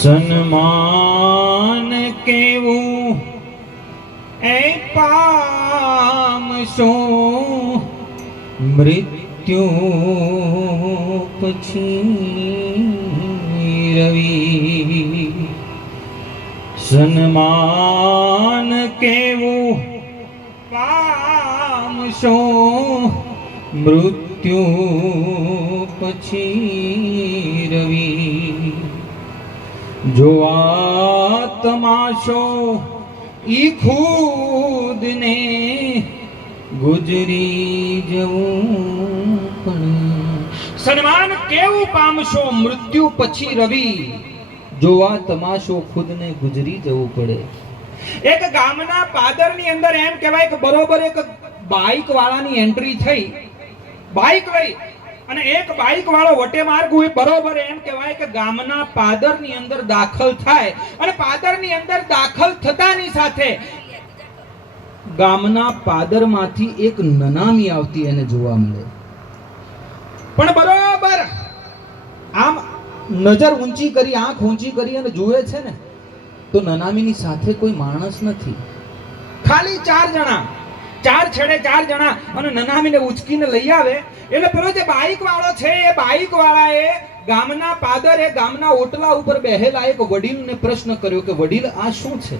સન્માન કેવું એ પામશો મૃત્યુ પછી રવિ. સન્માન કેવું પામશો મૃત્યુ પછી રવિ. જોવા તમાશો ઈ ખુદ ને ગુજરી જવું પણ. સન્માન કેવું પામશો મૃત્યુ પછી રવિ. જોવા તમાશો ખુદ ને ગુજરી જવું પડે. એક ગામના પાદરની અંદર એમ કહેવાય કે બરોબર એક બાઇક વાળાની એન્ટ્રી થઈ. બાઇક લઈ અને એક બાઇક વાળો વટે માર્ગ હોય બરોબર એમ કહેવાય કે ગામના પાદરની અંદર દાખલ થાય અને પાદરની અંદર દાખલ થતાની સાથે ગામના પાદરમાંથી એક નનામી આવતી એને જોવા મળે. પણ બરોબર આમ નજર ઊંચી કરી, આંખ ઊંચી કરી અને જુએ છે ને તો નનામીની સાથે કોઈ માણસ નથી, ખાલી ચાર જણા, ચાર છેડે ચાર જણા. અને નનામીને ઉચકીને લઈ આવે એટલે પેલો જે બાઇક વાળો છે એ બાઇક વાળાએ ગામના પાદરે ગામના ઓટલા ઉપર બેહેલા એક વડીલને પ્રશ્ન કર્યો કે વડીલ આ શું છે,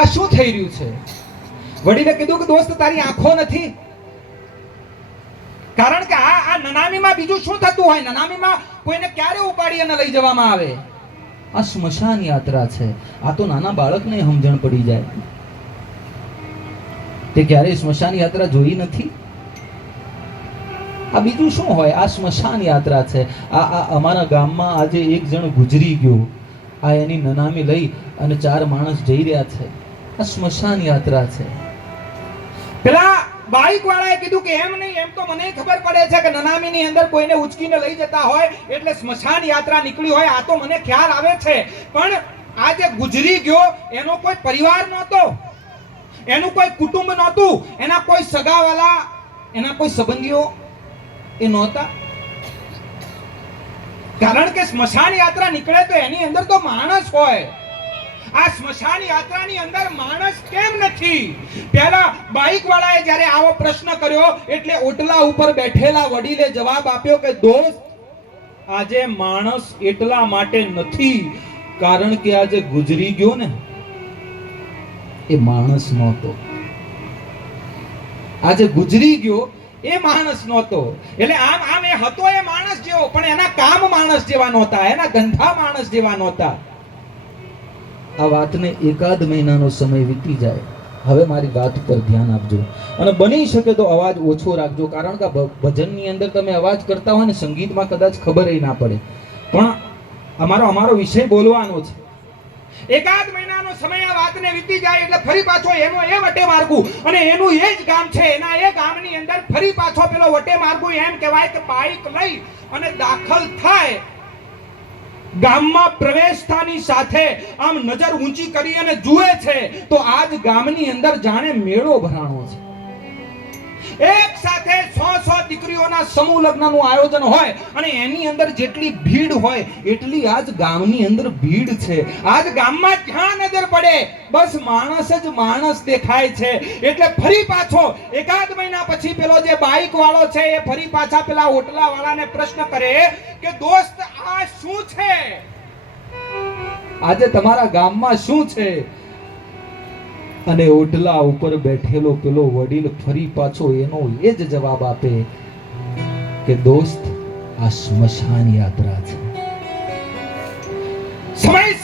આ શું થઈ રહ્યું છે? વડીલે કીધું કે દોસ્ત તારી આંખો નથી, કારણ કે આ નનામીમાં બીજું શું થતું હોય? નનામીમાં કોઈને ક્યારે ઉપાડી અને લઈ જવામાં આવે? આ સ્મશાન યાત્રા છે. આ તો નાના બાળકને સમજણ પડી જાય. તે ક્યારેય સ્મશાન યાત્રા જોઈ નથી? આ બીજું શું હોય? આ સ્મશાન યાત્રા છે. આ અમારા ગામમાં આજે એક જણ ગુજરી ગયો, આ એની નનામી લઈ અને ચાર માણસ જઈ રહ્યા છે. આ સ્મશાન યાત્રા છે. પેલા બાઇક વાળાએ કીધું કે એમ નહીં, એમ તો મને ખબર પડે છે કે નનામીની અંદર કોઈને ઉચકીને લઈ જતા હોય એટલે સ્મશાન યાત્રા નીકળી હોય, આ તો મને ખ્યાલ આવે છે. પણ આ જે ગુજરી ગયો એનો કોઈ પરિવાર નહોતો, એનું કોઈ કુટુંબ નહોતું, એના કોઈ સગાવાલા, એના કોઈ સંબંધીઓ એ નહોતા. કારણ કે સ્મશાન યાત્રા નીકળે તો એની અંદર તો માણસ હોય. આ સ્મશાન યાત્રાની અંદર માણસ કેમ નથી? પહેલા બાઇક વાળાએ જ્યારે આવો પ્રશ્ન કર્યો એટલે ઓટલા ઉપર બેઠેલા વડીલે જવાબ આપ્યો કે દોસ્ત, આજે માણસ એટલા માટે નથી કારણ કે આજે ગુજરી ગયો ને એ માણસ નહોતો. આજે ગુજરી ગયો એ માણસ નહોતો. એટલે આમ એ હતો એ માણસ જેવો, પણ એના કામ માણસ જેવા નહોતા, એના ધંધા માણસ જેવા નહોતા. આ વાતને એકાદ મહિનાનો સમય વીતી જાય. હવે મારી વાત ઉપર ધ્યાન આપજો અને બની શકે તો અવાજ ઓછો રાખજો, કારણ કે ભજનની અંદર તમે અવાજ કરતા હોય ને સંગીતમાં કદાચ ખબર ના પડે, પણ અમારો વિષય બોલવાનો છે. એકાદ મહિનાનો સમય આ વાતને વીતી જાય એટલે ફરી પાછો એનો એ વટે માર્ગું અને એનું એ જ ગામ છે. એના એ ગામની અંદર ફરી પાછો પેલો વટે માર્ગું એમ કહેવાય કે બાઇક લઈ અને દાખલ થાય. ગામમાં પ્રવેશતાની સાથે આમ નજર ઊંચી કરી અને જુએ છે તો આજ ગામની અંદર જાણે મેળો ભરાણો છે. એક સાથે 100 દીકરીઓના સમૂહ લગ્નનું આયોજન હોય અને એની અંદર જેટલી ભીડ હોય એટલી આજ ગામની અંદર ભીડ છે. આજ ગામમાં જ્યાં નજર પડે બસ માણસ જ માણસ દેખાય છે. એટલે ફરી પાછો એકાદ મહિના પછી પેલો જે બાઇક વાળો છે એ ફરી પાછા પેલા ઓટલા વાળાને પ્રશ્ન કરે કે દોસ્ત આ શું છે? આજે તમારા ગામમાં શું છે? અને ઓટલા ઉપર બેઠેલો પેલો વડીલ ફરી પાછો એનો એ જ જવાબ આપે કે દોસ્ત આ સ્મશાન યાત્રા છે.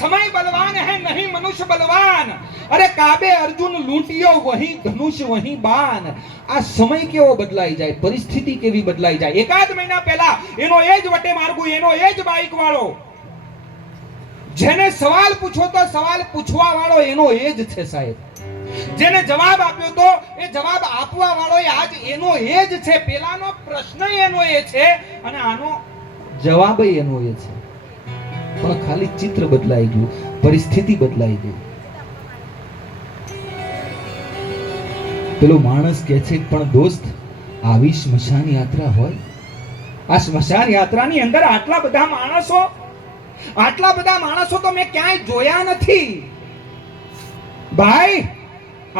समय बलवान है नहीं मनुष्य बलवान. अरे काबे अर्जुन लूटियो वही धनुष वही बाण. આ સમય કેવો બદલાઈ જાય, પરિસ્થિતિ કેવી બદલાઈ જાય. એકાદ મહિના પહેલા એનો એ જ વટે માર્ગું, એનો એ જ બાઇક વાળો, જેને સવાલ પૂછો તો સવાલ પૂછવા વાળો એનો એ જ છે સાહેબ. જેને જવાબ આપ્યો તો એ જવાબ આપવા વાળો આજ એનો એ જ છે. પેલાનો પ્રશ્ન એનો એ છે અને આનો જવાબ એનો એ છે. પણ ખાલી ચિત્ર બદલાઈ ગયું, પરિસ્થિતિ બદલાઈ ગઈ. પેલો માણસ કહે છે પણ દોસ્ત આવી સ્મશાન યાત્રા હોય, આ સ્મશાન યાત્રાની અંદર આટલા બધા માણસો તો મેં ક્યાંય જોયા નથી ભાઈ.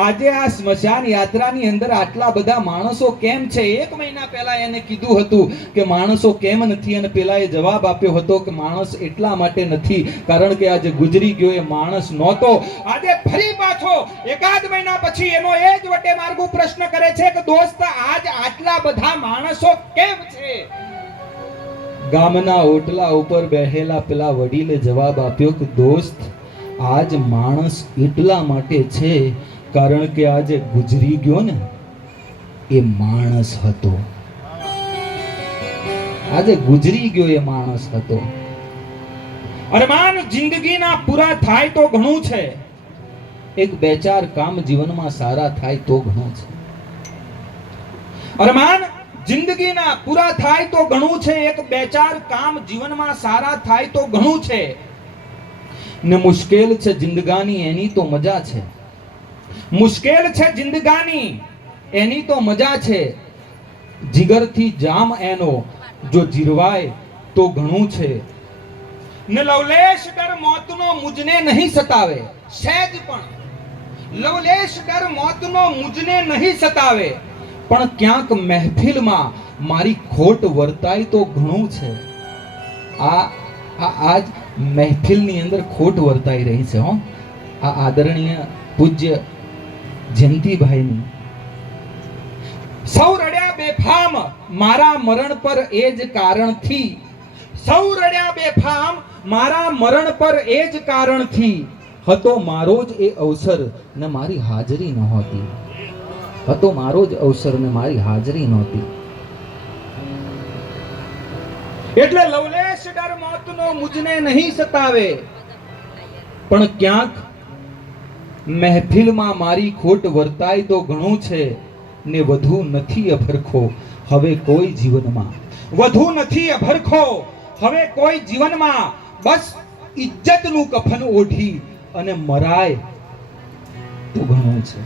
આજે આ સ્મશાન યાત્રાની અંદર આટલા બધા માણસો કેમ છે? 1 મહિના પહેલા એને કીધું હતું કે માણસો કેમ નથી, અને પેલાએ જવાબ આપ્યો હતો કે માણસ એટલા માટે નથી કારણ કે આજે ગુજરી ગયો એ માણસ નહોતો. આજે ફરી પાછો 1 મહિના પછી એનો એ જ વટે માર્ગુ પ્રશ્ન કરે છે કે દોસ્ત આજ આટલા બધા માણસો કેમ છે? ગામના ઓટલા ઉપર બેહેલા પેલા વડીલે જવાબ આપ્યો કે દોસ્ત આજ માણસ એટલા માટે છે કારણ કે આજે ગુજરી ગયો ને એ માણસ હતો. આજે ગુજરી ગયો એ માણસ હતો. અરમાન જિંદગીના પૂરા થાય તો ઘણું છે, એક બે ચાર કામ જીવનમાં સારા થાય તો ઘણું છે. અરમાન જિંદગીના પૂરા થાય તો ઘણું છે, એક બે ચાર કામ જીવનમાં સારા થાય તો ઘણું છે. ને મુશ્કેલ છે જિંદગાની એની તો મજા છે. મુશ્કેલ છે જિંદગાની એની તો મજા છે. જીગરથી જામ એનો જો જીરવાય તો ઘણું છે. ને લવલેશ ડર મોતનો મુજને નહીં સતાવે, સહેજ પણ લવલેશ ડર મોતનો મુજને નહીં સતાવે, પણ ક્યાંક મહેફિલમાં મારી ખોટ વર્તાય તો ઘણું છે. આજ મહેફિલની અંદર ખોટ વર્તાઈ રહી છે હો. આ આદરણીય પૂજ્ય જયંતિભાઈની. સૌ રડ્યા બેફામ મારા મરણ પર એ જ કારણથી, સૌ રડ્યા બેફામ મારા મરણ પર એ જ કારણથી, હતો મારો જ એ અવસર ને મારી હાજરી નહોતી. હતો મારો જ અવસર ને મારી હાજરી નહોતી. એટલે લવલેશ ડર મોતનો મુજને નહીં સતાવે, પણ ક્યાંક મહેફિલમાં મારી ખોટ વર્તાય તો ઘણું છે. ને વધુ નથી અભરખો હવે કોઈ જીવનમાં, વધુ નથી અભરખો હવે કોઈ જીવનમાં, બસ ઇજ્જતનું કફન ઓઢી અને મરાય તો ઘણું છે.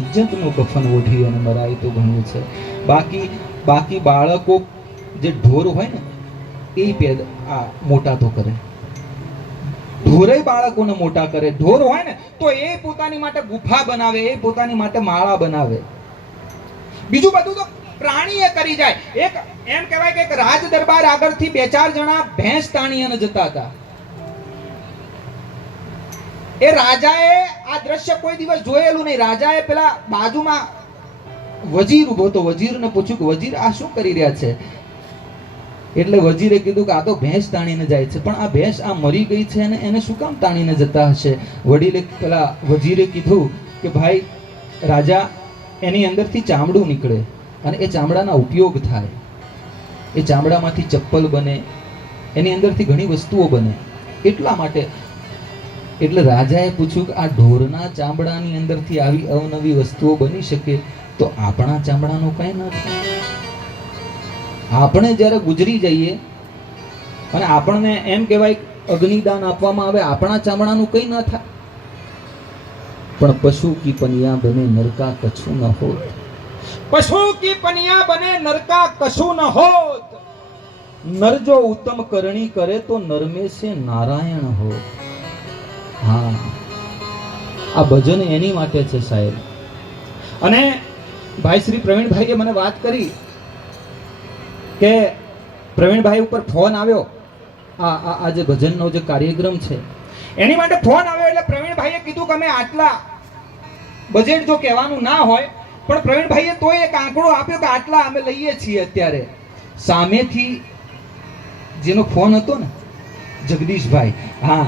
ઇજ્જતનું કફન ઓઢી અને મરાય તો ઘણું છે. બાકી બાળકો જે ઢોર હોય ને એ મોટા તો કરે, ઢોરે બાળકોને મોટા કરે. ઢોર હોય ને તો એ પોતાની માટે ગુફા બનાવે, એ પોતાની માટે માળા બનાવે. બીજું બધું તો પ્રાણી એ કરી જાય. એક એમ કહેવાય કે એક રાજ દરબાર આગળથી 2-4 જણા ભેંસ તાણી અને જતા હતા. એ રાજાએ આ દ્રશ્ય કોઈ દિવસ જોયેલું નહીં. રાજાએ પેલા બાજુમાં વજીર ઉભો હતો, વજીરને પૂછ્યું કે વજીર આ શું કરી રહ્યા છે? એટલે વજીરે કીધું કે આ તો ભેંસ તાણીને જાય છે. પણ આ ભેંસ આ મરી ગઈ છે અને એને શું કામ તાણીને જતા હશે? વડીલે પેલા વજીરે કીધું કે ભાઈ રાજા, એની અંદરથી ચામડું નીકળે અને એ ચામડાના ઉપયોગ થાય. એ ચામડામાંથી ચપ્પલ બને, એની અંદરથી ઘણી વસ્તુઓ બને, એટલા માટે. એટલે રાજાએ પૂછ્યું કે આ ઢોરના ચામડાની અંદરથી આવી અવનવી વસ્તુઓ બની શકે તો આપણા ચામડાનું કઈ ન થાય? આપણે જ્યારે ગુજરી જઈએ અને આપણને એમ કહેવાય અગ્નિદાન આપવામાં આવે, આપણા ચામડાનું કઈ ન થાય. પણ પશુ કી પનિયા બને નરકા કછું ન હોત, પશુ કી પનિયા બને નરકા કછું ન હોત. નર જો ઉત્તમ કરણી કરે તો નરમે સે નારાયણ હોત. હા, આ ભજન એની માટે છે સાહેબ. અને ભાઈ શ્રી પ્રવીણભાઈએ મને વાત કરી કે પ્રવીણભાઈ ઉપર ફોન આવ્યો, આ જે ભજનનો જે કાર્યક્રમ છે એની માટે ફોન આવ્યો. એટલે પ્રવીણભાઈએ કીધું કે અમે આટલા બજેટ જો કહેવાનું ના હોય, પણ પ્રવીણભાઈએ તોય એક આંકડો આપ્યો કે આટલા અમે લઈએ છીએ અત્યારે. સામેથી જેનો ફોન હતો ને જગદીશભાઈ, હા,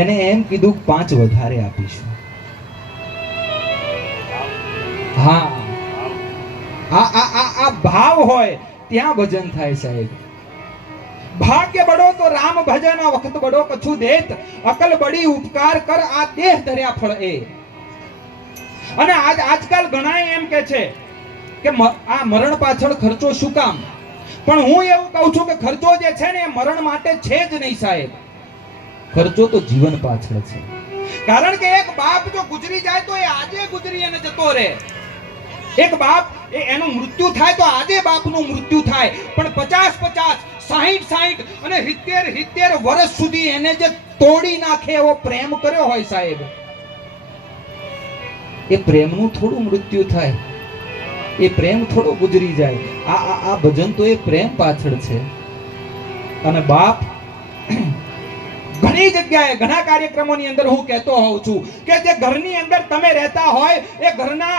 એને એમ કીધું 5 વધારે આપીશું. હા, આ ભાવ હોય ત્યાં ભજન થાય સાહેબ. ભાગ્ય બડો તો રામ ભજન, વખત બડો કછું દેત, અકલ બડી ઉપકાર કર, આ દેહ ધર્યા ફળ એ. અને આજકાલ ઘણા એમ કે છે કે આ મરણ પાછળ ખર્ચો શું કામ? પણ હું એવું કહું છું કે ખર્ચો જે છે ને એ મરણ માટે છે જ નહીં સાહેબ. ખર્ચો તો જીવન પાછળ છે. કારણ કે એક બાપ જો ગુજરી જાય તો એ આજે ગુજરી અને જતો રહે. એક બાપ એનું મૃત્યુ થાય તો આજે બાપનું મૃત્યુ થાય, પણ 50-50, 60-60 અને 70-70 વર્ષ સુધી એને જે તોડી નાખે એવો પ્રેમ કર્યો હોય સાહેબ, એ પ્રેમનું થોડું મૃત્યુ થાય, એ પ્રેમ થોડો ગુજરી જાય. આ ભજન તો એ પ્રેમ પાછળ છે. અને બાપ ઘણી જગ્યાએ ઘણા કાર્યક્રમોની અંદર હું કહેતો હોઉં છું કે જે ઘરની અંદર તમે રહેતા હોય એ ઘરના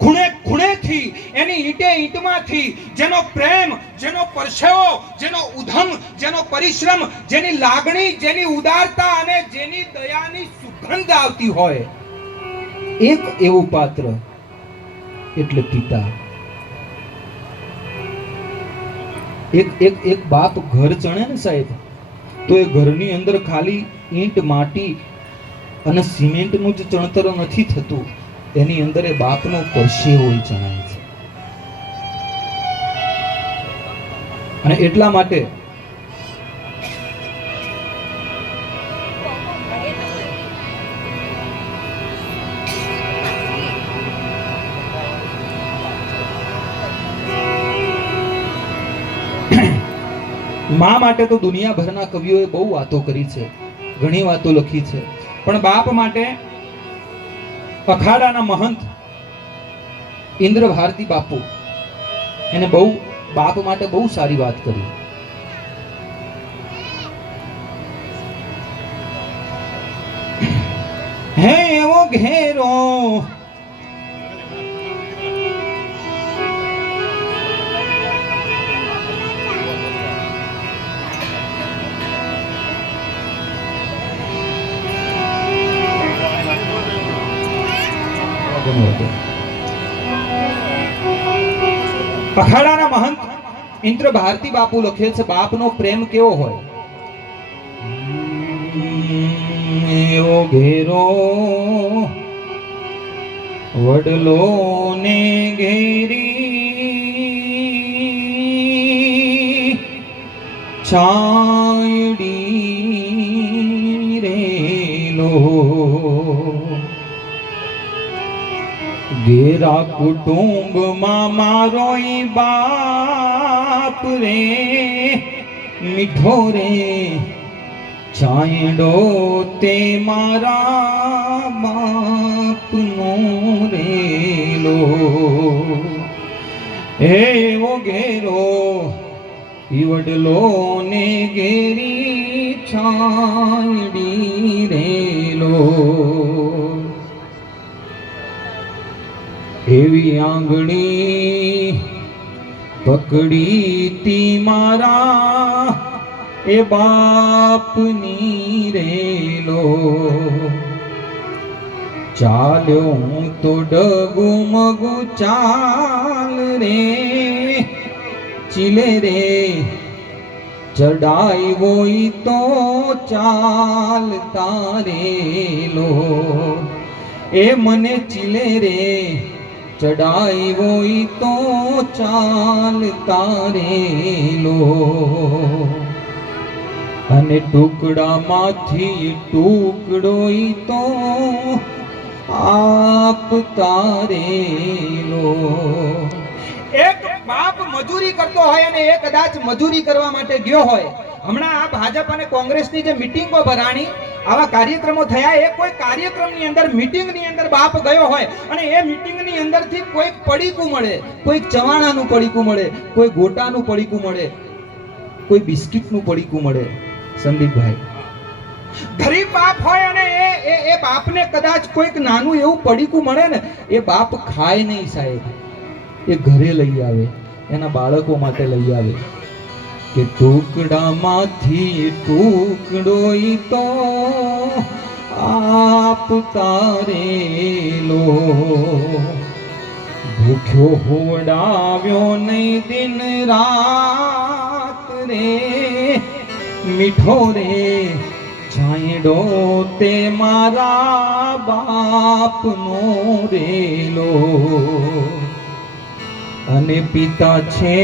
ખૂણે ખૂણેથી, એની ઈંટે ઈંટમાંથી જેનો પ્રેમ, જેનો પરસેવો, જેનો ઉધમ, જેનો પરિશ્રમ, જેની લાગણી, જેની ઉદારતા અને જેની દયાની સુગંધ આવતી હોય, એક એવું પાત્ર એટલે પિતા. એક બાપ ઘર ચણે ને સાહેબ, તો એ ઘરની અંદર ખાલી ઈંટ, માટી અને સિમેન્ટનું જ ચણતર નથી થતું, એની અંદર એ બાપનો પરસેવો ચણાય છે. અને એટલા માટે મા માટે તો દુનિયાભરના કવિઓએ બહુ વાતો કરી છે, ઘણી વાતો લખી છે, પણ બાપ માટે અખાડાના મહંત ઇન્દ્ર ભારતી બાપુ એને બહુ બાપ માટે બહુ સારી વાત કરી. હે એવો ઘેરો અખાડાના મહંત ઇન્દ્ર ભારતી બાપુ લખે છે બાપનો પ્રેમ કેવો હોય. એવો ઘેરો વડલો ને ઘેરી છાયડી રેલો, ઘેરા કુટુંબમાં મારો બાપ રે મીઠો રે છાંયડો તે મારા બાપનો રેલો. એવો ઘેરો ઈવડલો ને ઘેરી છાંયડી રેલો, એવી આંગણી પકડી તી મારા એ બાપની રેલો, ચાલ્યો હું તો ડગુમગુ ચાલ રે ચીલે રે ચડાઈ વોઈ તો ચાલતા રેલો, એ મને ચીલે રે ચડાઈ વોઈ તો ચાલતા રેલો, અને ટુકડામાંથી ટુકડો તો આપતા રેલો. એક બાપ મજૂરી કરતો હોય અને એ કદાચ મજૂરી કરવા માટે ગયો હોય, હમણાં આ ભાજપ અને કોંગ્રેસની જે મીટિંગો ભરાણી, આવા કાર્યક્રમો થયા, એ કોઈ કાર્યક્રમની અંદર મીટિંગની અંદર બાપ ગયો હોય અને એ મીટિંગની અંદરથી કોઈક પડીકું મળે, કોઈક ચવાણાનું પડીકું મળે, કોઈ ગોટાનું પડીકું મળે, કોઈ બિસ્કિટનું પડીકું મળે. સંદીપભાઈ, ગરીબ બાપ હોય અને એ બાપને કદાચ કોઈક નાનું એવું પડીકું મળે ને, એ બાપ ખાય નહીં સાહેબ, એ ઘરે લઈ આવે, એના બાળકો માટે લઈ આવે કે ટુકડામાંથી ટુકડો તો આપતા રેલો, ભૂખ્યો હોવડાવ્યો નહીં દિન રાત રે મીઠો રે છાંયડો તે મારા બાપનો રેલો, અને પિતા છે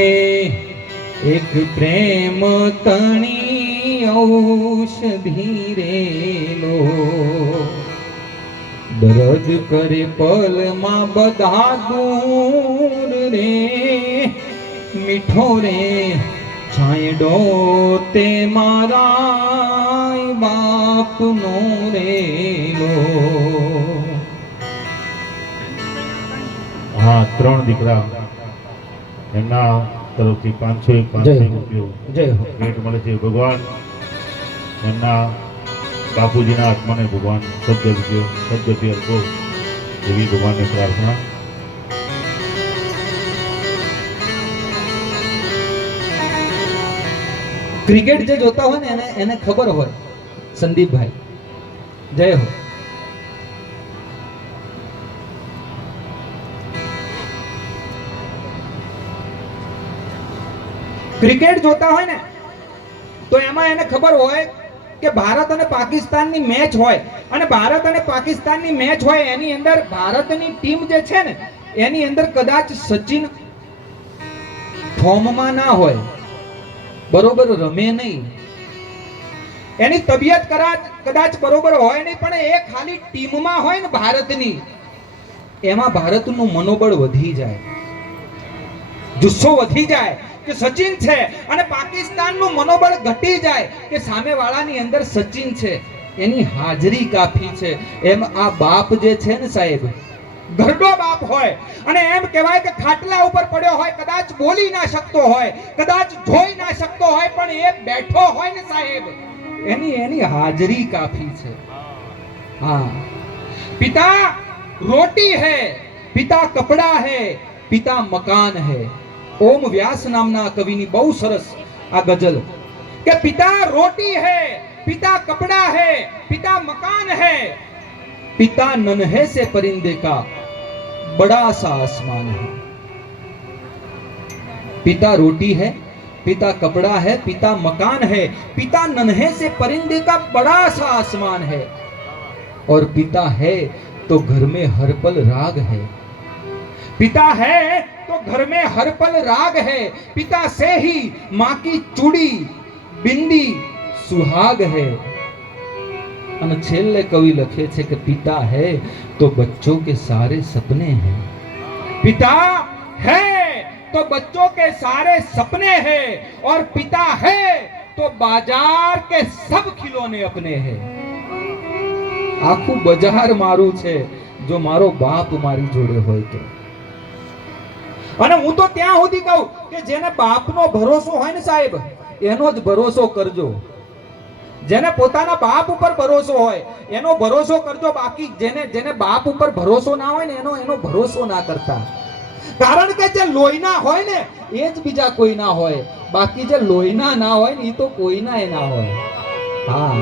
એક પ્રેમ તણી ઔષધી રેલો, દર્દ કરે પલમાં બધા દૂર રે, મીઠો રે છાંયડો તે મારા બાપનો રેલો. હા, 3 દીકરા એમના તરફથી 500 રૂપિયો ભેટ મળે છે. ભગવાન એમના બાપુજીના આત્માને ભગવાન સદગતિ અર્પો એવી ભગવાનને પ્રાર્થના. ક્રિકેટ જે જોતા હોય ને એને ખબર હોય, સંદીપભાઈ જય હો. ક્રિકેટ જોતા હોય ને તો એમાં એને ખબર હોય કે ભારત અને પાકિસ્તાનની મેચ હોય, અને ભારત અને પાકિસ્તાનની મેચ હોય એની અંદર ભારતની ટીમ જે છે ને એની અંદર કદાચ સચિન ફોર્મમાં ના હોય, બરોબર રમે નહીં, એની તબિયત કદાચ બરોબર હોય નહીં, પણ એ ખાલી ટીમમાં હોય ને ભારતની, એમાં ભારતનું મનોબળ વધી જાય, જુસ્સો વધી જાય કે સચિન છે, અને પાકિસ્તાનનું મનોબળ ઘટી જાય કે સામેવાળાની અંદર સચિન છે, એની હાજરી કાફી છે. એમ આ બાપ જે છે ને સાહેબ, ઘરડો બાપ હોય અને એમ કહેવાય કે ખાટલા ઉપર પડ્યો હોય, કદાચ બોલી ના શકતો હોય, કદાચ જોઈ ના શકતો હોય, પણ એ બેઠો હોય ને સાહેબ, એની હાજરી કાફી છે. હા, પિતા રોટી है, પિતા કપડા है, પિતા મકાન है. ઓમ વ્યાસ નામના કવિની બહુ સરસ આ ગઝલ કે પિતા રોટી है, पिता कपड़ा है, पिता मकान है, पिता नन्हे से परिंदे का बड़ा सा आसमान है. पिता रोटी है, पिता कपड़ा है, पिता मकान है, पिता नन्हे से परिंदे का बड़ा सा आसमान है, और पिता है तो घर में हर पल राग है. पिता है तो घर में हर पल राग है, पिता से ही माँ की चूड़ी बिंदी सुहाग है. અને છેલ્લે કવિ લખે છે કે પિતા है तो बच्चों के सारे सपने हैं. पिता है तो बच्चों के सारे सपने हैं, और पिता है तो बाजार के सब खिलौने अपने हैं. આખું બજાર મારું છે જો મારો બાપ મારી જોડે હોય તો. અને હું તો ત્યાં સુધી કહું કે જેને બાપનો ભરોસો હોય ને સાહેબ, એનો જ ભરોસો કરજો. જેને પોતાના બાપ ઉપર ભરોસો હોય એનો ભરોસો કરજો, બાકી જેને બાપ ઉપર ભરોસો ના હોય ને એનો ભરોસો ના કરતા. કારણ કે જે લોહીના હોય ને એ જ બીજા કોઈ ના હોય, બાકી જે લોહીના ના હોય ને એ તો કોઈના ના હોય. હા,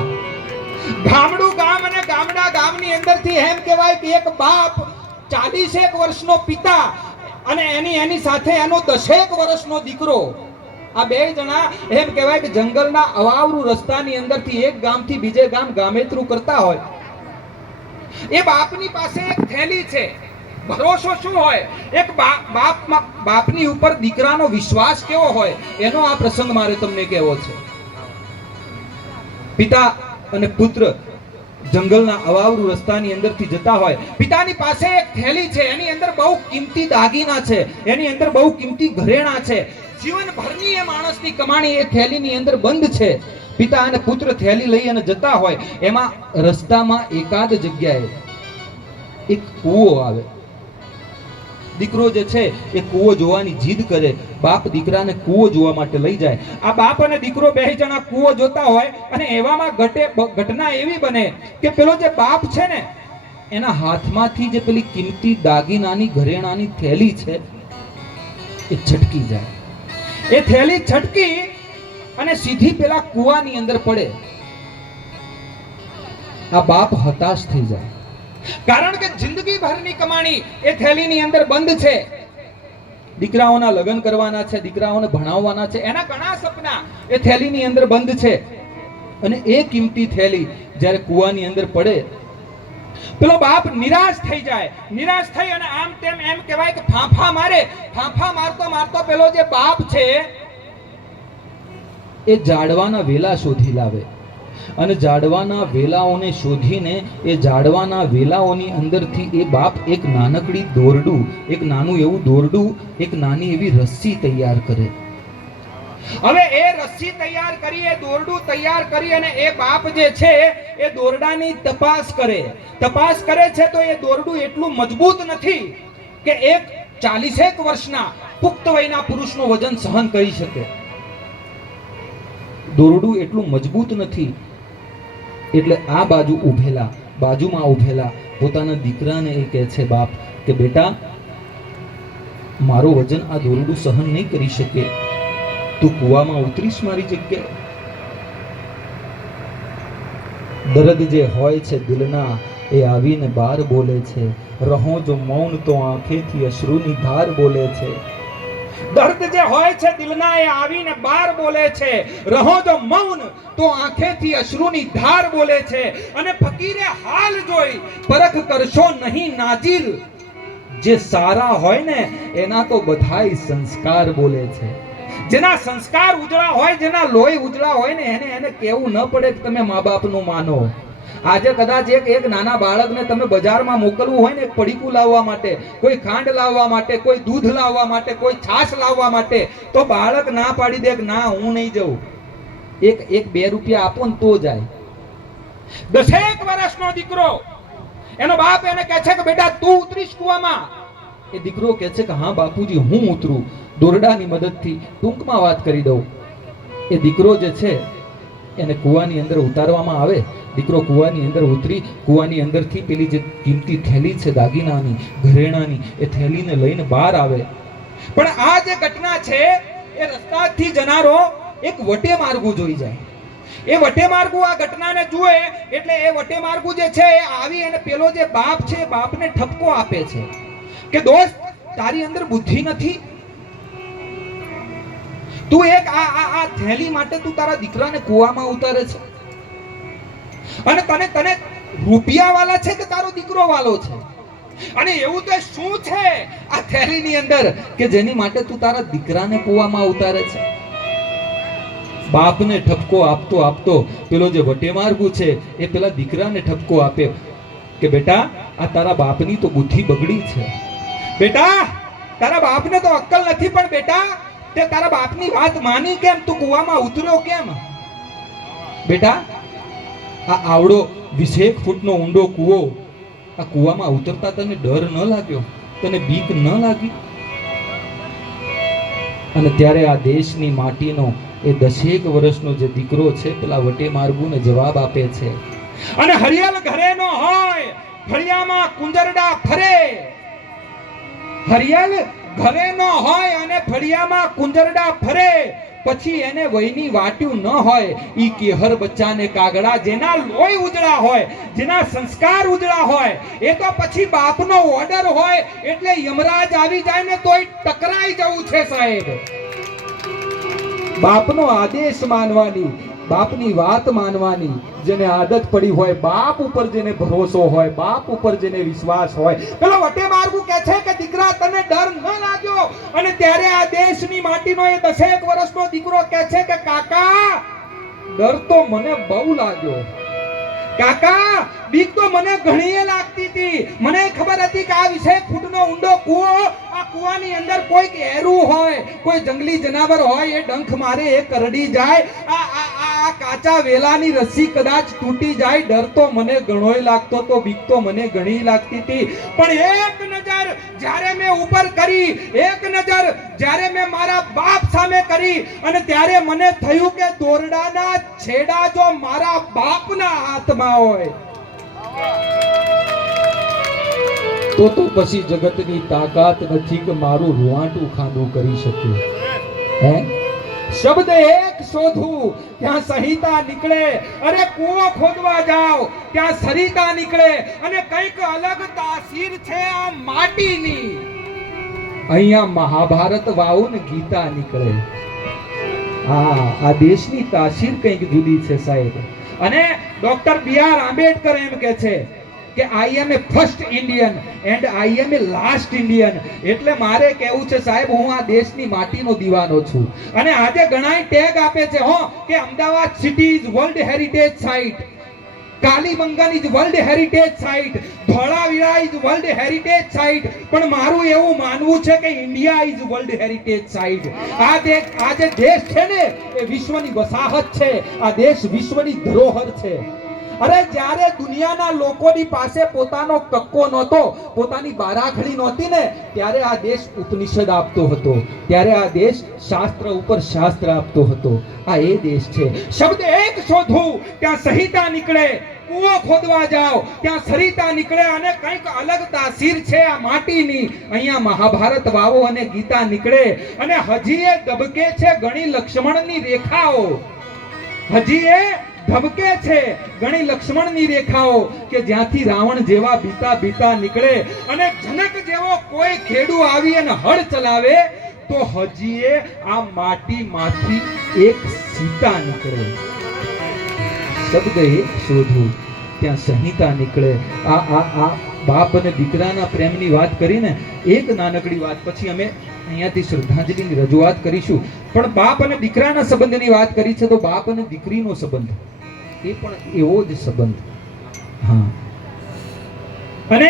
ગામડું ગામ અને ગામડા ગામની અંદરથી એમ કહેવાય કે એક બાપ 40 વર્ષનો પિતા અને એની સાથે એનો 10 વર્ષનો દીકરો, આ બે જણા એમ કહેવાય કે જંગલના અવાવરું રસ્તાની અંદરથી એક ગામથી બીજે ગામ ગામેતરું કરતા હોય. એ બાપની પાસે એક થેલી છે. ભરોસો શું હોય? એક બાપની ઉપર દીકરાનો વિશ્વાસ કેવો હોય એનો આ પ્રસંગ મારે તમને કહેવો છે. પિતા અને પુત્ર જંગલના અવાવરું રસ્તાની અંદરથી જતા હોય. પિતાની પાસે એક થેલી છે, એની અંદર બહુ કિંમતી દાગીના છે, એની અંદર બહુ કિંમતી ઘરેણા છે, જીવનભરની એ માણસની કમાણી એ થેલીની અંદર બંધ છે. પિતા અને પુત્ર થેલી લઈ અને જતા હોય. એમાં રસ્તામાં એકાદ જગ્યાએ એક કૂવો આવે. દીકરો જે છે એ કૂવો જોવાની જીદ કરે. બાપ દીકરાને કૂવો જોવા માટે લઈ જાય. આ બાપ અને દીકરો બે જણા કૂવો જોતા હોય અને એવામાં ઘટના એવી બને કે પેલો જે બાપ છે ને એના હાથમાંથી જે પેલી કિંમતી દાગીનાની ઘરેણાની થેલી છે એ છટકી જાય. એ થેલી છટકી અને સીધી પેલા કૂવાની અંદર પડે. આ બાપ હતાશ થઈ જાય, કારણ કે જિંદગી ભરની કમાણી એ થેલીની અંદર બંધ છે. દીકરાઓના લગ્ન કરવાના છે, દીકરાઓને ભણાવવાના છે, એના ઘણા સપના એ થેલીની અંદર બંધ છે. અને એ કિંમતી થેલી જ્યારે કૂવાની અંદર પડે, પેલો બાપ નિરાશ થઈ જાય. નિરાશ થઈ અને આમ તેમ એમ કહેવાય કે ફાંફા મારે. ફાંફા મારતો મારતો પેલો જે બાપ છે એ ઝાડવાના વેલા શોધી લાવે. અને ઝાડવાના વેલાઓને શોધીને એ ઝાડવાના વેલાઓની અંદરથી એ બાપ એક નાનકડી દોરડું, એક નાનું એવું દોરડું, એક નાની એવી રસ્સી તૈયાર કરે. હવે એ રસ્સી તૈયાર કરી, એ દોરડું તૈયાર કરી અને એ બાપ જે છે એ દોરડાની તપાસ કરે છે. તો એ દોરડું એટલું મજબૂત નથી કે એક 40 વર્ષના પુખ્ત વયના પુરુષનું વજન સહન કરી શકે. દોરડું એટલું મજબૂત નથી. એટલે આ બાજુમાં ઉભેલા પોતાના દીકરાને એ કહે છે બાપ કે બેટા, મારો વજન આ દોરડું સહન નહીં કરી શકે, તું કૂવામાં ઉતરીશ મારી જગ્યાએ. દર્દ જે હોય છે દિલના એ આવીને બાર બોલે છે, રહો જો મૌન તો આંખેથી અશ્રુની ધાર બોલે છે. દર્દ જે હોય છે દિલના એ આવીને બાર બોલે છે, રહો જો મૌન તો આંખેથી અશ્રુની ધાર બોલે છે. અને ફકીરે હાલ જોઈ પરખ કરશો નહીં નાજીર, જે સારા હોય ને એના તો બધાય સંસ્કાર બોલે છે. જેના સંસ્કાર ઉજળા હોય, જેના લોહી ઉજળા હોય ને એને કેવું ન પડે કે તમે મા બાપનું માનો. આજે કદાચ એક નાના બાળકને તમે બજારમાં મોકલવું હોય ને, એક પડીકું લાવવા માટે, કોઈ ખાંડ લાવવા માટે, કોઈ દૂધ લાવવા માટે, કોઈ છાશ લાવવા માટે, તો બાળક ના પાડી દે કે ના હું નહીં જાઉં. એક 2 રૂપિયા આપો ને તો જાય. 10 વર્ષનો દીકરો, એનો બાપ એને કહે છે કે બેટા તું ઉતરીશ કૂવામાં. એ દીકરો કહે છે કે હા બાપુજી હું ઉતરું. દોરડાની મદદથી ટૂંકમાં વાત કરી દઉં. એ દીકરો જે છે એને કૂવાની અંદર ઉતારવામાં આવે. દીકરો કૂવાની અંદર ઉતરી, કૂવાની અંદરથી પેલી જે કિંમતી થેલી છે દાગીનાની, ઘરેણાની, એ થેલીને લઈને બહાર આવે. પણ આ જે ઘટના છે એ રસ્તાથી જનારો એક વટે માર્ગું જોઈ જાય. એ વટે માર્ગું આ ઘટનાને જુએ એટલે એ વટે માર્ગું જે છે એ આવી અને પેલો જે બાપ છે બાપને ઠપકો આપે છે કે દોસ્ત, તારી અંદર બુદ્ધિ નથી? તું એક આ થેલી માટે તું તારા દીકરાને કૂવામાં ઉતારે છે? અને તને રૂપિયા વાળા છે કે તારો દીકરો વાળો છે? અને એવું તો શું છે આ થેલીની અંદર કે જેની માટે તું તારા દીકરાને કૂવામાં ઉતારે છે? બાપને ઠપકો આપતો પેલો જે વટેમાર્ગુ છે એ પેલા દીકરાને ઠપકો આપે કે બેટા, આ તારા બાપની તો બુદ્ધિ બગડી છે. બેટા, તારા બાપને તો અક્કલ નથી, પણ બેટા તે તારા બાપની વાત માની કેમ? તું કૂવામાં ઉતર્યો કેમ? બેટા, આ આવડો 20 ફૂટનો ઊંડો કૂવો, આ કૂવામાં ઉતરતા તને ડર ન લાગ્યો? તને બીક ન લાગી? અને ત્યારે આ દેશની માટીનો એ 10 વર્ષનો જે દીકરો છે પેલા વટે માર્ગુને જવાબ આપે છે, અને હરિયલ ઘરે નો હોય ફળિયામાં કુંજરડા ફરે. હરિયલ ઘરે નો હોય અને ફળિયામાં કુંજરડા ફરે, પછી એને વયની વાટ્યું ન હોય. ઈ કેહર બચ્ચાને કાગડા, જેના લોહી ઉજળા હોય, જેના સંસ્કાર ઉજળા હોય, એ તો પછી બાપનો ઓર્ડર હોય એટલે યમરાજ આવી જાય ને તોય ટકરાઈ જવું છે સાહેબ. બાપનો આદેશ માનવાની, બાપની વાત માનવાની જેને આદત પડી હોય, બાપ ઉપર જેને ભરોસો હોય, બાપ ઉપર જેને વિશ્વાસ હોય. પેલો વટે માર્ગુ કહે છે કે દીકરા તને ડર ન લાગ્યો? અને ત્યારે આ દેશની માટીનો એ 10 વર્ષનો દીકરો કહે છે કે કાકા, ડર તો મને બહુ લાગ્યો. કાકા, બીક તો મને ઘણીએ લાગતી હતી. મને ખબર હતી કે આ 20 ફૂટનો ઊંડો કૂવો, આ કૂવાની અંદર કોઈક એરું હોય, કોઈ જંગલી જનાવર હોય, એ ડંખ મારે, એ કરડી જાય, આ કાચા વેલાની રસ્સી કદાચ તૂટી જાય. ડર તો મને ઘણોય લાગતો તો, બીક તો મને ઘણી લાગતી હતી. પણ એક નજર જ્યારે મેં ઉપર કરી, એક નજર જ્યારે મેં મારા બાપ સામે કરી, અને ત્યારે મને થયું કે દોરડાના છેડા જો મારા બાપના હાથમાં હોય તો પછી જગતની તાકાત નથી કે મારું રૂવાટું ખાંડું કરી શક્યું. હે, શબ્દ એક શોધું ત્યાં સંહિતા નીકળે. અરે કૂવો ખોદવા જાઓ ત્યાં સરિતા નીકળે. અને કંઈક અલગ તાસીર છે આ માટીની. અહીંયા મહાભારત વાવું ને ગીતા નીકળે. આ દેશની તાસીર કંઈક જુદી છે સાહેબ. અને ડોક્ટર બી.આર. આંબેડકર એમ કહે છે કે I am a first Indian and I am a last Indian. એટલે મારે કહેવું છે સાહેબ, હું આ દેશની માટીનો દીવાનો છું. અને આજે ઘણાય ટેગ આપે છે કે Ahmedabad city is world heritage site, Kalibangan is world heritage site, Dholavira is world heritage site. પણ મારું એવું માનવું છે કે India is world heritage site. આ જે દેશ છે ને એ વિશ્વની વસાહત છે. આ દેશ વિશ્વની ધરોહર છે. અરે જ્યારે દુનિયાના લોકોની પાસે પોતાનો કક્કો નહોતો, પોતાની બારાખડી નહોતી ને, ત્યારે આ દેશ ઉપનિષદ આપતો હતો, ત્યારે આ દેશ શાસ્ત્ર ઉપર શાસ્ત્ર આપતો હતો. આ એ દેશ છે. શબ્દ એક શોધું ત્યાં સંહિતા નીકળે, કૂવો ખોદવા જાઓ ત્યાં સરિતા નીકળે, અને કંઈક અલગ તાસીર છે આ માટીની. અહીંયા મહાભારત વાવો અને ગીતા નીકળે. અને હજી એ દબકે છે ઘણી લક્ષ્મણની રેખાઓ, હજી એ ધબકે છે ઘણી લક્ષ્મણની રેખાઓ, કે જ્યાંથી રાવણ જેવા બીતા બીતા નીકળે. અને જનક જેવો કોઈ ખેડૂ આવી અને હળ ચલાવે તો હજી આ માટીમાંથી એક સીતા નીકળે. શબ્દ એક શોધું ત્યાં સંહિતા નીકળે. આ બાપ અને દીકરાના પ્રેમની વાત કરીને એક નાનકડી વાત, પછી અમે અહીંયાથી શ્રદ્ધાંજલિની રજૂઆત કરીશું. પણ બાપ અને દીકરાના સંબંધની વાત કરી છે, તો બાપ અને દીકરીનો સંબંધ એ પણ એવો જ સંબંધ. હા, અને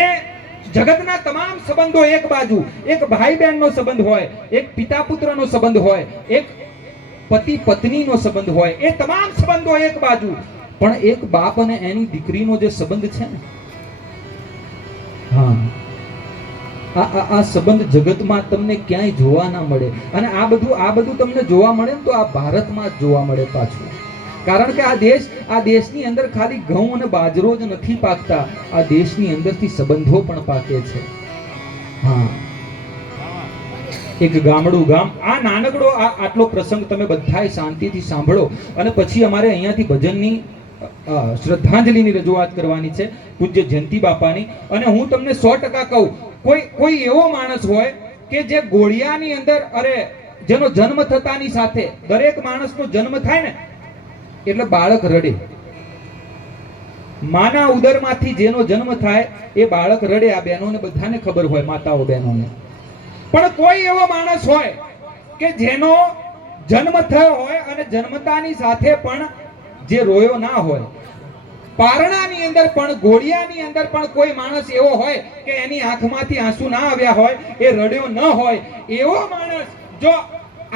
જગતના તમામ સંબંધો એક બાજુ, એક ભાઈ બહેનનો સંબંધ હોય, એક પિતા પુત્રનો સંબંધ હોય, એક પતિ પત્નીનો સંબંધ હોય, એ તમામ સંબંધો એક બાજુ. પણ એક બાપ અને એની દીકરીનો જે સંબંધ છે ને, હા, આ સંબંધ જગતમાં તમને ક્યાંય જોવા ના મળે. અને આ બધું તમને જોવા મળે ને તો આ ભારતમાં જ જોવા મળે પાછું. કારણ કે આ દેશની અંદર ખાલી ઘઉં અને બાજરો જ નથી પાકતા, આ દેશની અંદરથી સંબંધો પણ પાકે છે. હા, એક ગામડું ગામ, આ નાનકડો આટલો પ્રસંગ તમે બધાય શાંતિથી સાંભળો, અને પછી અમારે અહીંયાથી ભજનની શ્રદ્ધાંજલિની રજૂઆત કરવાની છે પૂજ્ય જયંતિ બાપાની. અને હું તમને 100% કહું, કોઈ એવો માણસ હોય કે જે ગોળિયાની અંદર, અરે જેનો જન્મ થતાની સાથે, દરેક માણસનો જન્મ થાય ને એટલે બાળક રડે. માના ઉદરમાંથી જેનો જન્મ થાય એ બાળક રડે. આ બહેનોને બધાને ખબર હોય, માતાઓ બહેનોને. પણ કોઈ એવો માણસ હોય કે જેનો જન્મ થયો હોય અને જન્મતાની સાથે પણ જે રોયો ના હોય, પારણાની અંદર પણ, ઘોડિયાની અંદર પણ કોઈ માણસ એવો હોય કે એની આંખમાંથી આંસુ ના આવ્યા હોય, એ રડ્યો ન હોય, એવો માણસ જો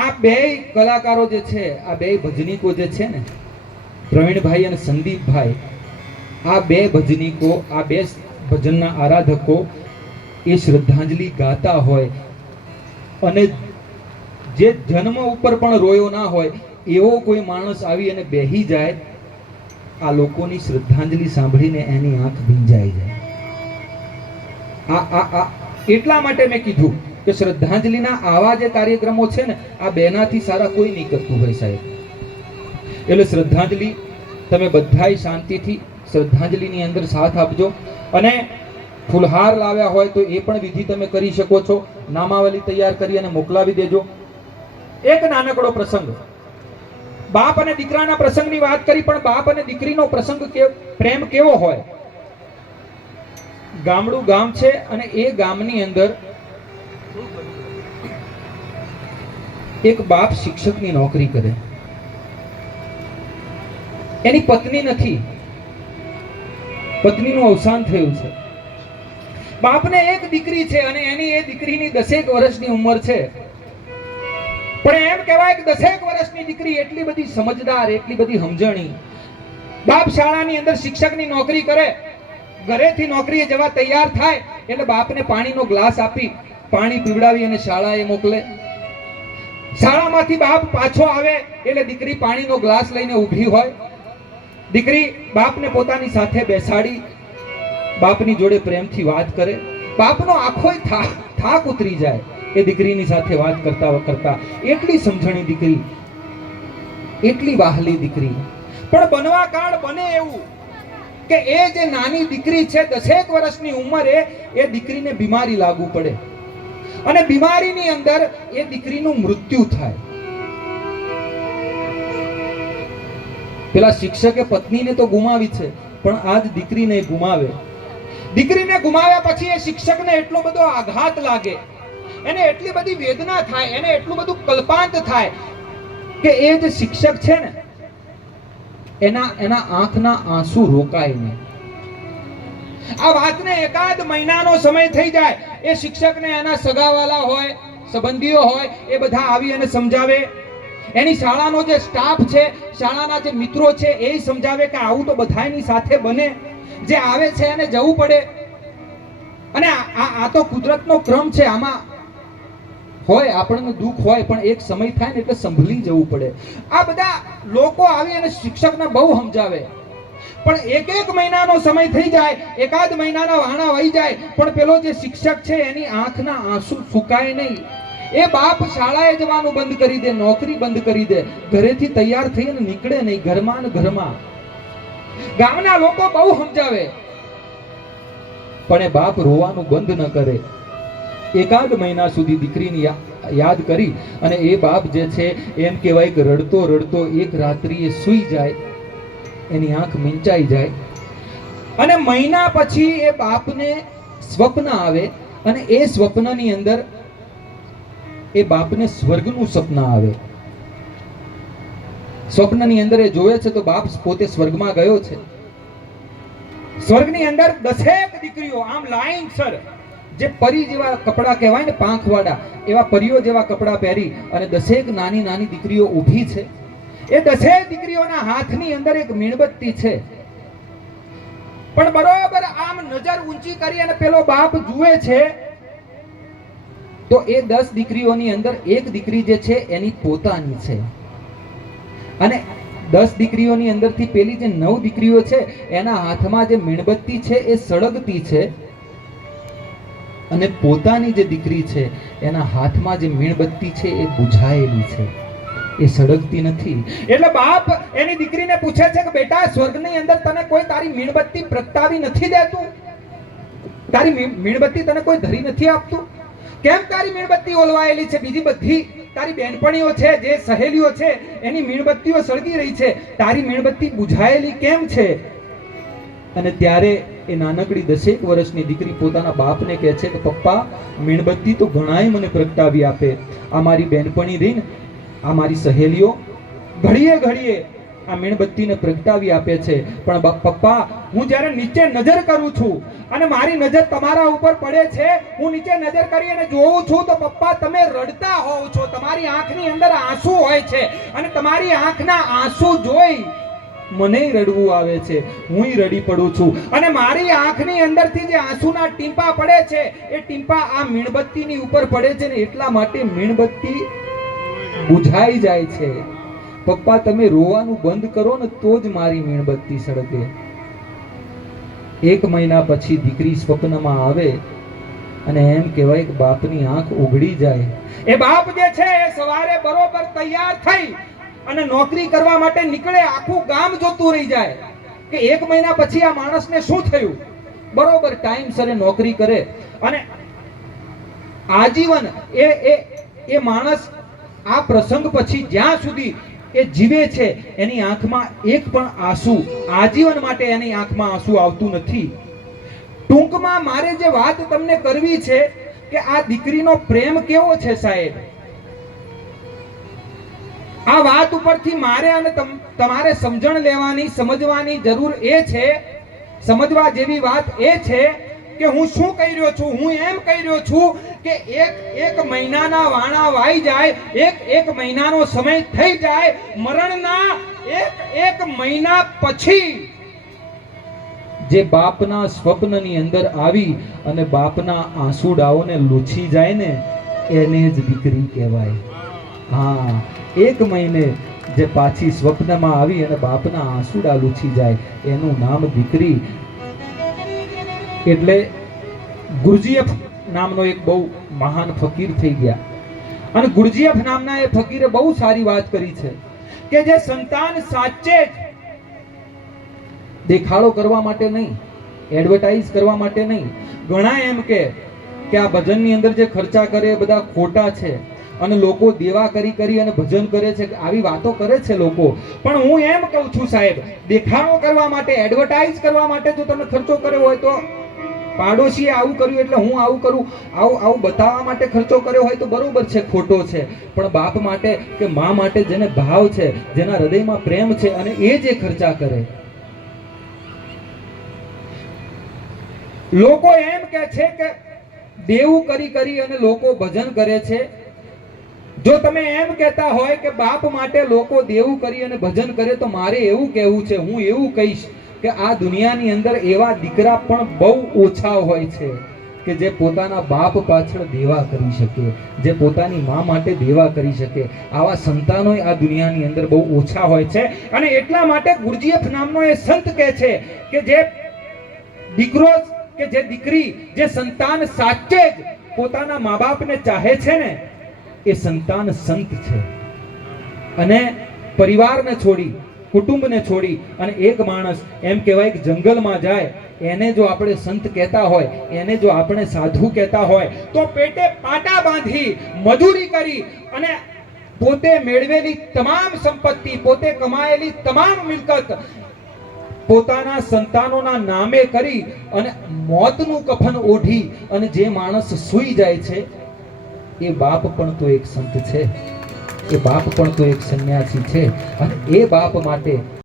આ બે કલાકારો જે છે, આ બે ભજનીકો જે છે ને, પ્રવીણભાઈ અને સંદીપભાઈ, આ બે ભજનીકો, આ બે ભજનના આરાધકો એ શ્રદ્ધાંજલિ ગાતા હોય અને જે જન્મ ઉપર પણ રોયો ના હોય એવો કોઈ માણસ આવી અને બેહી જાય, આ લોકોની શ્રદ્ધાંજલિ સાંભળીને એની આંખ ભીંજાઈ જાય. આ એટલા માટે મેં કીધું કે શ્રદ્ધાંજલિના આવા જે કાર્યક્રમો છે ને, આ બેનાથી સારા કોઈ નહીં કરતું હોય સાહેબ. એટલે શ્રદ્ધાંજલિ તમે બધાય શાંતિથી શ્રદ્ધાંજલિની અંદર સાથ આપજો. અને ફૂલહાર લાવ્યા હોય તો એ પણ વિધિ તમે કરી શકો છો. નામાવલી તૈયાર કરી અને મોકલાવી દેજો. એક નાનકડો પ્રસંગ, બાપ અને દીકરાના પ્રસંગની વાત કરી, પણ બાપ અને દીકરીનો પ્રસંગ પ્રેમ કેવો હોય. ગામડું ગામ છે અને એ ગામની અંદર એક બાપ શિક્ષકની નોકરી કરે. એની પત્ની નથી, પત્નીનું અવસાન થયું છે. બાપને એક દીકરી છે અને એની એ દીકરીની 10 વર્ષની ઉંમર છે. પણ એમ કહેવાય કે 10 વર્ષની દીકરી એટલી બધી સમજદાર, એટલી બધી સમજણી. બાપ શાળાની અંદર શિક્ષકની નોકરી કરે, ઘરેથી નોકરીએ જવા તૈયાર થાય એટલે બાપને પાણીનો ગ્લાસ આપી પાણી પીવડાવી અને શાળાએ મોકલે. શાળામાંથી બાપ પાછો આવે એટલે દીકરી પાણીનો ગ્લાસ લઈને ઊભી હોય. દીકરી બાપને પોતાની સાથે બેસાડી બાપની જોડે પ્રેમથી વાત કરે. બાપનો આખો થાક ઉતરી જાય એ દીકરીની સાથે વાત કરતા કરતા. એટલી સમજણી દીકરી, એટલી વાહલી દીકરી. પણ બનવા કાળ બને એવું કે એ જે નાની દીકરી છે 10 વર્ષની ઉંમરે, એ દીકરીને બીમારી લાગુ પડે અને બીમારીની અંદર એ દીકરીનું મૃત્યુ થાય. પેલા શિક્ષકે પત્નીને તો ગુમાવી છે, પણ આજ દીકરીને ગુમાવે. દીકરીને ગુમાવ્યા પછી એ શિક્ષકને એટલો બધો આઘાત લાગે, એને એટલી બધી વેદના થાય, એને એટલું બધું કલ્પાંત થાય કે એ જે શિક્ષક છે ને એના આંખના આંસુ રોકાય નહીં. આ વાતને એકાદ મહિનાનો સમય થઈ જાય, એ શિક્ષકને એના સગાવાલા હોય, સંબંધીઓ હોય, એ બધા આવી અને સમજાવે. એની શાળાનો જે સ્ટાફ છે, શાળાના જે મિત્રો છે, એ સમજાવે કે આવું તો બધાની સાથે બને, જે આવે છે એને જવું પડે, અને આ તો કુદરતનો ક્રમ છે. આમાં હોય આપણને દુઃખ હોય, પણ એક સમય થાય ને એટલે સંભળી જવું પડે. આ બધા લોકો આવી અને શિક્ષકને બહુ સમજાવે, પણ એક મહિનાનો સમય થઈ જાય, એકાદ મહિનાના વાણા વહી જાય, પણ પેલો જે શિક્ષક છે એની આંખના આંસુ સુકાય નહીં. એ બાપ શાળાએ જવાનું બંધ કરી દે, નોકરી બંધ કરી દે, ઘરેથી તૈયાર થઈને નીકળે નહીં, ઘરમાં ને ઘરમાં. ગામના લોકો બહુ સમજાવે, પણ એ બાપ રોવાનું બંધ ન કરે. એકાદ મહિના સુધી દીકરીની યાદ કરી અને એ બાપ જે છે એમ કહેવાય કે રડતો રડતો એક રાત્રિએ સૂઈ જાય, એની આંખ મીંચાઈ જાય, અને મહિના પછી એ બાપને સ્વપ્ન આવે, અને એ સ્વપ્નની અંદર એ બાપને સ્વર્ગનું સપન આવે. સ્વપ્નની અંદર એ જોવે છે તો બાપ પોતે સ્વર્ગમાં ગયો છે. સ્વર્ગની અંદર 10 દીકરીઓ આમ લાઈનસર, જે પરી જેવા કપડા કહેવાય ને, પાંખવાળા, એવા પરીઓ જેવા કપડા પહેરી અને 10 નાની નાની દીકરીઓ ઊભી છે. એ 10 દીકરીઓના હાથની અંદર એક મીણબત્તી છે. પણ બરોબર આમ નજર ઊંચી કરી અને પેલો બાપ જુએ છે તો એ 10 દીકરીઓની અંદર એક દીકરી જે છે એની પોતાની છે, અને 10 દીકરીઓની અંદરથી પેલી જે 9 દીકરીઓ છે એના હાથમાં જે મીણબત્તી છે એ સળગતી છે, અને પોતાની જે દીકરી છે એના હાથમાં જે મીણબત્તી છે એ બુઝાયેલી છે, એ સળગતી નથી. એટલે બાપ એની દીકરીને પૂછે છે કે બેટા, સ્વર્ગની અંદર તને કોઈ તારી મીણબત્તી પ્રગટાવી નથી દેતું? તારી મીણબત્તી તને કોઈ ધરી નથી આપતું? કેમ તારી મીણબત્તી ઓલવાયેલી છે? બીજી બધી તારી બેનપણીઓ છે, જે સહેલીઓ છે, એની મીણબત્તીઓ સળગી રહી છે, તારી મીણબત્તી બુઝાયેલી કેમ છે? અને ત્યારે એ નાનકડી 10 વર્ષની દીકરી પોતાના બાપને કહે છે કે પપ્પા, મીણબત્તી તો ઘણાય મને પ્રગટાવી આપે, આ મારી બેનપણી રહીને, આ મારી સહેલીઓ ઘડીએ ઘડીએ આ મીણબત્તીને પ્રગટાવી આપે છે, પણ પપ્પા, હું જ્યારે નીચે નજર કરું છું અને મારી નજર તમારા ઉપર પડે છે, હું નીચે નજર કરી અને જોઉં છું તો પપ્પા તમે રડતા હોવ છો, તમારી આંખની અંદર આંસુ હોય છે, અને તમારી આંખના આંસુ જોઈ મને રડવું આવે છે, હું રડી પડું છું, અને મારી આંખની અંદરથી જે આંસુના ટીંપા પડે છે એ ટીંપા આ મીણબત્તીની ઉપર પડે છે, ને એટલા માટે મીણબત્તી બુઝાઈ જાય છે. પપ્પા, તમે રોવાનું બંધ કરો ને તો જ મારી મીણબત્તી સળગે. 1 મહિના પછી દીકરી સ્વપ્નમાં આવે અને એમ કહેવાય કે બાપની આંખ ઉઘડી જાય. એ બાપ જે છે એ સવારે બરોબર તૈયાર થઈ અને નોકરી કરવા માટે નીકળે, આખું ગામ જોતું રહી જાય કે 1 મહિના પછી આ માણસને શું થયું. બરોબર ટાઈમસર એ નોકરી કરે, અને આજીવન એ માણસ આ પ્રસંગ પછી જ્યાં સુધી એ જીવે છે એની આંખમાં એક પણ આંસુ, આજીવન માટે એની આંખમાં આંસુ આવતું નથી. ટૂંકમાં મારે જે વાત તમને કરવી છે કે આ દીકરીનો પ્રેમ કેવો છે સાહેબ, આ વાત ઉપરથી મારે અને તમારે સમજણ લેવાની, સમજવાની જરૂર એ છે, સમજવા જેવી વાત એ છે કે હું શું કહી રહ્યો છું. હું એમ કહી રહ્યો છું કે એક મહિનાના વાણા વાઈ જાય, એક મહિનાનો સમય થઈ જાય, મરણના એક મહિના પછી જે બાપના સ્વપ્નની અંદર આવી અને બાપના આંસુડાઓને લૂછી જાય ને, એને જ દીકરી કહેવાય. હા, 1 મહિને જે પાછી સ્વપ્નમાં આવી અને બાપના આંસુડા લૂછી જાય, એનું નામ દીકરી. એટલે ગુરજીએફ નામનો એક બહુ મહાન ફકીર થઈ ગયા, અને ગુરજીએફ નામના એ ફકીરે બહુ સારી વાત કરી છે કે જે સંતાન સાચે જ દેખાડો કરવા માટે નહીં, એડવર્ટાઇઝ કરવા માટે નહીં. ઘણા એમ કે આ ભજનની અંદર જે ખર્ચા કરે એ બધા ખોટા છે, અને લોકો દેવા કરી અને ભજન કરે છે, આવી વાતો કરે છે લોકો. પણ હું એમ કહું છું સાહેબ, દેખાડો કરવા માટે, એડવર્ટાઇઝ કરવા માટે જો તમે ખર્ચો કર્યો હોય તો પાડોશીએ આવું કર્યું એટલે હું આવું કરું, આવું બતાવવા માટે ખર્ચો કર્યો હોય તો બરોબર છે, ખોટો છે. પણ બાપ માટે કે મા માટે જેને ભાવ છે, જેના હૃદયમાં પ્રેમ છે, અને એ જે ખર્ચા કરે. લોકો એમ કે છે કે દેવું કરી અને લોકો ભજન કરે છે. જો તમે એમ કહેતા હોય કે બાપ માટે લોકો દેવું કરી અને ભજન કરે, તો મારે એવું કહેવું છે, હું એવું કહીશ કે આ દુનિયાની અંદર એવા દીકરા પણ બહુ ઓછા હોય છે કે જે પોતાના બાપ પાછળ દેવા કરી શકે, જે પોતાની મા માટે દેવા કરી શકે. આવા સંતાનો આ દુનિયાની અંદર બહુ ઓછા હોય છે. અને એટલા માટે ગુરજીએફ નામનો એ સંત કહે છે કે જે દીકરો કે જે દીકરી, જે સંતાન સાચે જ પોતાના મા બાપને ચાહે છે ને, એ સંતાન સંત છે. અને પરિવારને છોડી, કુટુંબને છોડી અને એક માણસ એમ કહેવાય કે જંગલમાં જાય, એને જો આપણે સંત કહેતા હોય, એને જો આપણે સાધુ કહેતા હોય, તો પેટે પાટા બાંધી મજૂરી કરી અને પોતે મેળવેલી તમામ સંપત્તિ, પોતે કમાયેલી તમામ મિલકત પોતાના સંતાનોના નામે કરી અને મોતનું કફન ઓઢી અને જે માણસ સૂઈ જાય છે, એ બાપ પણ તો એક સંત છે, એ બાપ પણ તો એક સંન્યાસી છે. અને એ બાપ માટે